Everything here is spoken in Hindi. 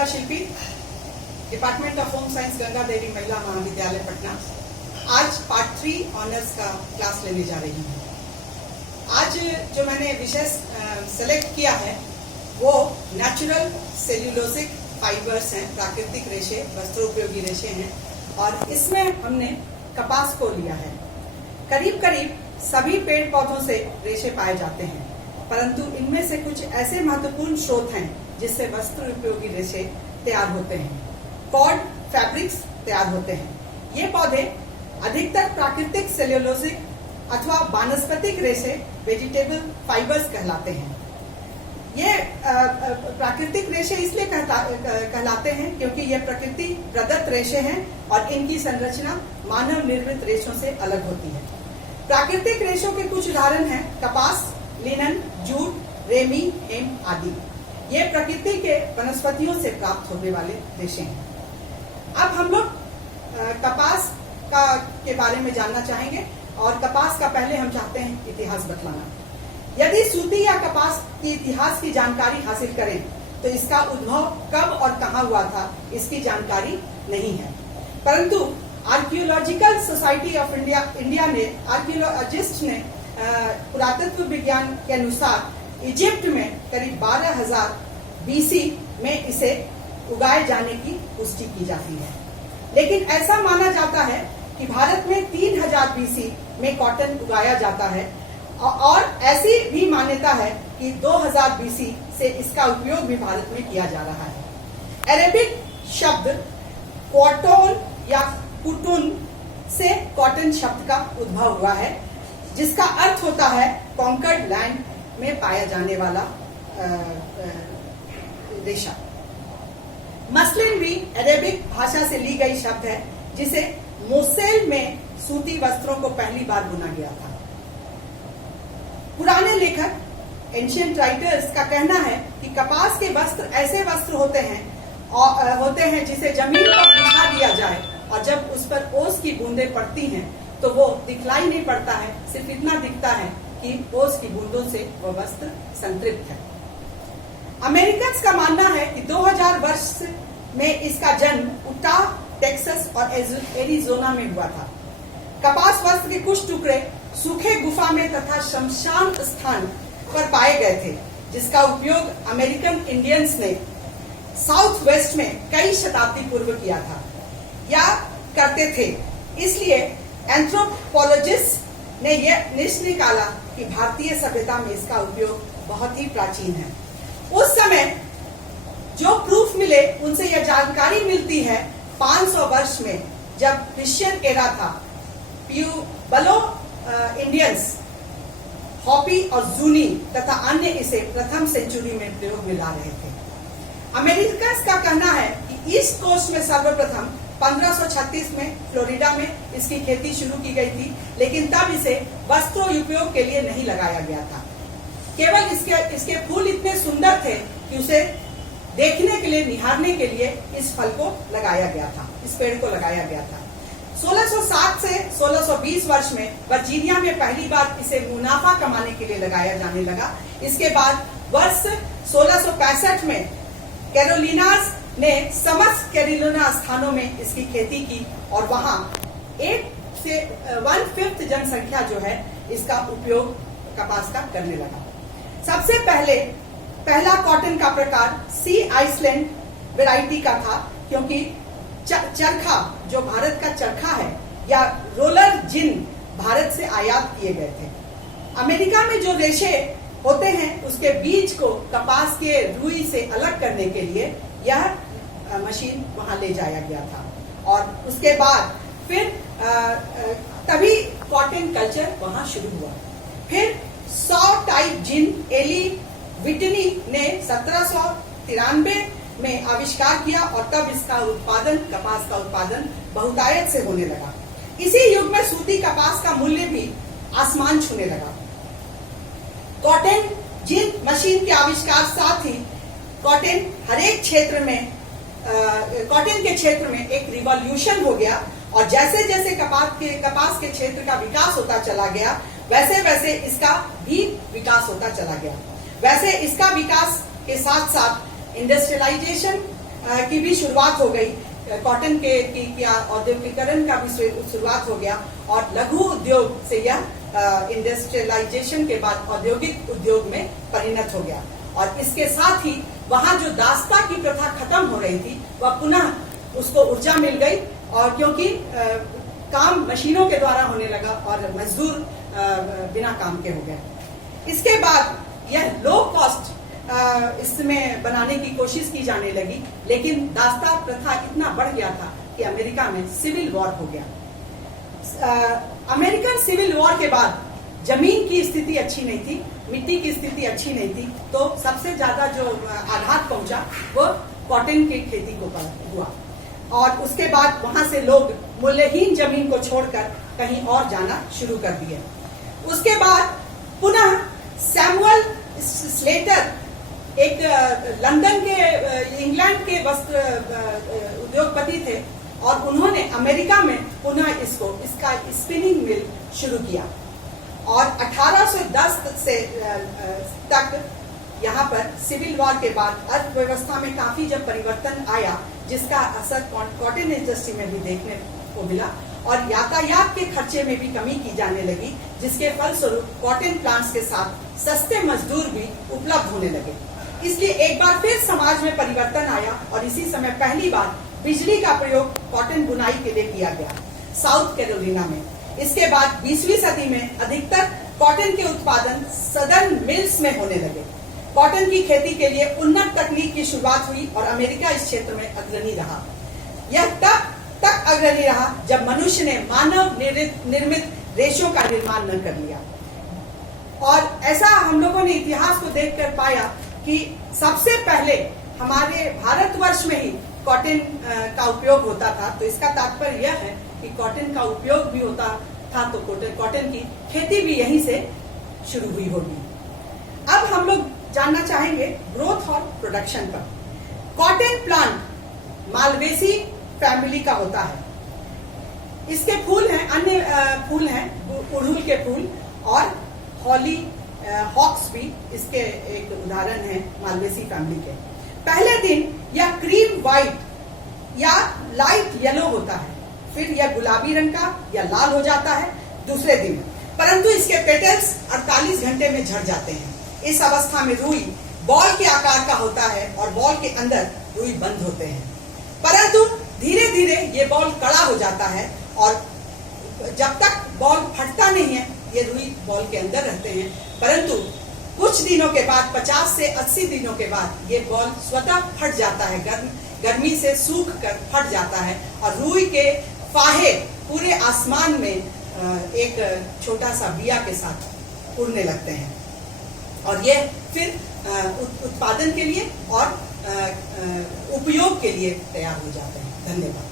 Ganga Shilpi, department of home science Ganga Devi Mahila Mahavidyalaya Patna. आज पार्ट 3 ऑनर्स का क्लास लेने जा रही हूँ। आज जो मैंने विषय सेलेक्ट किया है वो नेचुरल सेल्यूलोसिक फाइबर्स हैं, प्राकृतिक रेशे, वस्त्रोपयोगी रेशे हैं, और इसमें हमने कपास को लिया है। करीब करीब सभी पेड़ पौधों से रेशे पाए जाते हैं, परंतु इनमें से कुछ ऐसे महत्वपूर्ण स्रोत हैं जिससे वस्त्र उपयोगी रेशे तैयार होते हैं, कॉर्ड फैब्रिक्स तैयार होते हैं। ये पौधे अधिकतर प्राकृतिक सेल्यूलोसिक अथवा वानस्पतिक रेशे, वेजिटेबल फाइबर्स कहलाते हैं। ये प्राकृतिक रेशे इसलिए कहलाते हैं क्योंकि ये प्रकृति प्रदत्त रेशे हैं और इनकी संरचना मानव निर्मित रेशों से अलग होती है। प्राकृतिक रेशों के कुछ उदाहरण हैं कपास, लिनन, जूट, रेमी, हेम आदि। ये प्रकृति के वनस्पतियों से प्राप्त होने वाले रेशे हैं। अब हम लोग कपास के बारे में जानना चाहेंगे, और कपास का पहले हम चाहते हैं इतिहास बतलाना। यदि सूती या कपास की इतिहास की जानकारी हासिल करें तो इसका उद्भव कब और कहां हुआ था इसकी जानकारी नहीं है, परंतु आर्कियोलॉजिकल सोसाइटी ऑफ इंडिया ने, आर्कियोलॉजिस्ट ने पुरातत्व विज्ञान के अनुसार इजिप्ट में करीब 12,000 बीसी में इसे उगाए जाने की पुष्टि की जाती है। लेकिन ऐसा माना जाता है कि भारत में 3000 बीसी में कॉटन उगाया जाता है, और ऐसी भी मान्यता है कि 2000 बीसी से इसका उपयोग भी भारत में किया जा रहा है। अरेबिक शब्द क्वाटोन या कुटुन से कॉटन शब्द का उद्भव हुआ है, जिसका अर्थ होता है कॉन्कर्ड लैंड में पाया जाने वाला रेशा। मसलिन भी अरेबिक भाषा से ली गई शब्द है, जिसे मोसेल में सूती वस्त्रों को पहली बार बुना गया था। पुराने लेखक एंशिएंट राइटर्स का कहना है कि कपास के वस्त्र ऐसे वस्त्र होते हैं जिसे जमीन पर बिछा दिया जाए, और जब उस पर ओस की बूंदें पड़ती हैं तो वो दिखलाई नहीं पड़ता है, सिर्फ इतना दिखता है कि ओस की बूंदों से वह वस्त्र संतृप्त है। अमेरिकन्स का मानना है कि 2000 वर्ष में इसका जन्म उटाह, टेक्सास और एरिजोना में हुआ था। कपास वस्त्र के कुछ टुकड़े सूखे गुफा में तथा शमशान स्थान पर पाए गए थे, जिसका उपयोग अमेरिकन इंडियंस ने साउथ वेस्ट में कई शताब्दी पूर्व किया था या करते थे। इसलिए एंथ्रोपोलॉजिस्ट ने यह निष्कर्ष निकाला कि भारतीय सभ्यता में इसका उपयोग बहुत ही प्राचीन है। उस समय जो प्रूफ मिले उनसे यह जानकारी मिलती है 500 वर्ष में, जब क्रिश्चियन एरा था। प्यूबलो इंडियंस, हॉपी और जूनी तथा अन्य इसे प्रथम सेंचुरी में प्रयोग में ला रहे थे। अमेरिकन्स का कहना है कि ईस्ट कोस्ट में सर्वप्रथम 1536 में फ्लोरिडा में इसकी खेती शुरू की गई थी, लेकिन तब इसे वस्त्रों उपयोग के लिए नहीं लगाया गया था। केवल इसके फूल इतने सुंदर थे कि उसे देखने के लिए, निहारने के लिए इस फल को लगाया गया था, इस पेड़ को लगाया गया था। 1607 से 1620 वर्ष में वर्जीनिया में पहली बार इसे मुनाफा कमाने के लिए लगाया जाने लगा। इसके बाद वर्ष 1665 में कैरोलिनास ने समस्त कैरोलिना स्थानों में इसकी खेती की, और वहां 1/5 जनसंख्या जो है इसका उपयोग कपास का करने लगा। सबसे पहला कॉटन का प्रकार सी आइसलैंड वैरायटी का था, क्योंकि चरखा, जो भारत का चरखा है, या रोलर जिन भारत से आयात किए गए थे। अमेरिका में जो रेशे होते हैं उसके बीज को कपास के रुई से अलग करने के लिए यह मशीन वहां ले जाया गया था, और उसके बाद फिर तभी कॉटन कल्चर वहां शुरू हुआ। फिर 100 टाइप जिन एली विटनी ने 1793 में आविष्कार किया, और तब इसका उत्पादन, कपास का उत्पादन बहुतायत से होने लगा। इसी युग में सूती कपास का मूल्य भी आसमान छूने लगा। कॉटन जिन मशीन के आविष्कार साथ ही कॉटन हरेक क्षेत्र में, कॉटन के क्षेत्र में एक रिवॉल्यूशन हो गया, और जैसे जैसे कपास के क्षेत्र का विकास होता चला गया, वैसे वैसे इसका भी विकास होता चला गया। वैसे इसका विकास के साथ साथ इंडस्ट्रियलाइजेशन की भी शुरुआत हो गई, कॉटन की औद्योगिकरण का भी शुरुआत हो गया और लघु उद्योग से यह इंडस्ट्रियलाइजेशन के बाद औद्योगिक उद्योग में परिणत हो गया। और इसके साथ ही वहां जो दास्ता की प्रथा खत्म हो रही थी वह पुनः उसको ऊर्जा मिल गई, और क्योंकि काम मशीनों के द्वारा होने लगा और मजदूर बिना काम के हो गए। इसके बाद यह लो कॉस्ट इसमें बनाने की कोशिश की जाने लगी, लेकिन दास्ता प्रथा इतना बढ़ गया था कि अमेरिका में सिविल वॉर हो गया। अमेरिकन सिविल वॉर के बाद जमीन की स्थिति अच्छी नहीं थी, मिट्टी की स्थिति अच्छी नहीं थी, तो सबसे ज्यादा जो आघात पहुंचा वो कॉटन की खेती को हुआ। और उसके बाद वहां से लोग मूल्यहीन जमीन को छोड़कर कहीं और जाना शुरू कर दिए। उसके बाद पुनः सैमुअल स्लेटर एक लंदन के इंग्लैंड के वस्त्र उद्योगपति थे और उन्होंने अमेरिका में पुनः इसका स्पिनिंग मिल शुरू किया। और 1810 से तक यहाँ पर सिविल वॉर के बाद अर्थव्यवस्था में काफी जब परिवर्तन आया, जिसका असर कॉटन इंडस्ट्री में भी देखने को मिला और यातायात के खर्चे में भी कमी की जाने लगी, जिसके फलस्वरूप कॉटन प्लांट्स के साथ सस्ते मजदूर भी उपलब्ध होने लगे। इसलिए एक बार फिर समाज में परिवर्तन आया और इसी समय पहली बार बिजली का प्रयोग कॉटन बुनाई के लिए किया गया साउथ कैरोलिना में। इसके बाद 20वीं सदी में अधिकतर कॉटन के उत्पादन सदर्न मिल्स में होने लगे। कॉटन की खेती के लिए उन्नत तकनीक की शुरुआत हुई और अमेरिका इस क्षेत्र में अग्रणी रहा। यह तब तक अग्रणी रहा जब मनुष्य ने मानव निर्मित रेशों का निर्माण न कर लिया। और ऐसा हम लोगों ने इतिहास को देखकर पाया कि सबसे पहले हमारे भारतवर्ष में ही कॉटन का उपयोग होता था। तो इसका तात्पर्य यह है कि कॉटन का उपयोग भी होता था, तो कॉटन की खेती भी यहीं से शुरू हुई होगी। अब हम लोग जानना चाहेंगे ग्रोथ और प्रोडक्शन पर। कॉटन प्लांट मालवेसी फैमिली का होता है। इसके फूल हैं, अन्य फूल हैं, उड़हुल के फूल और हॉली हॉक्स भी इसके एक उदाहरण है मालवेसी फैमिली के। पहले दिन यह क्रीम व्हाइट या लाइट येलो होता है, फिर यह गुलाबी रंग का या लाल हो जाता है दूसरे दिन, परंतु इसके पेटल्स 48 घंटे में झड़ जाते हैं। इस अवस्था में रुई बॉल के आकार का होता है और बॉल के अंदर रुई बंद होते हैं, परंतु धीरे धीरे ये बॉल कड़ा हो जाता है और जब तक बॉल फटता नहीं है ये रुई बॉल के अंदर रहते हैं, परंतु कुछ दिनों के बाद 50 से 80 दिनों के बाद ये बॉल स्वतः फट जाता है, गर्मी से सूख कर फट जाता है और रुई के फाहे पूरे आसमान में एक छोटा सा बिया के साथ उड़ने लगते हैं और ये फिर उत्पादन के लिए और उपयोग के लिए तैयार हो जाते हैं। धन्यवाद।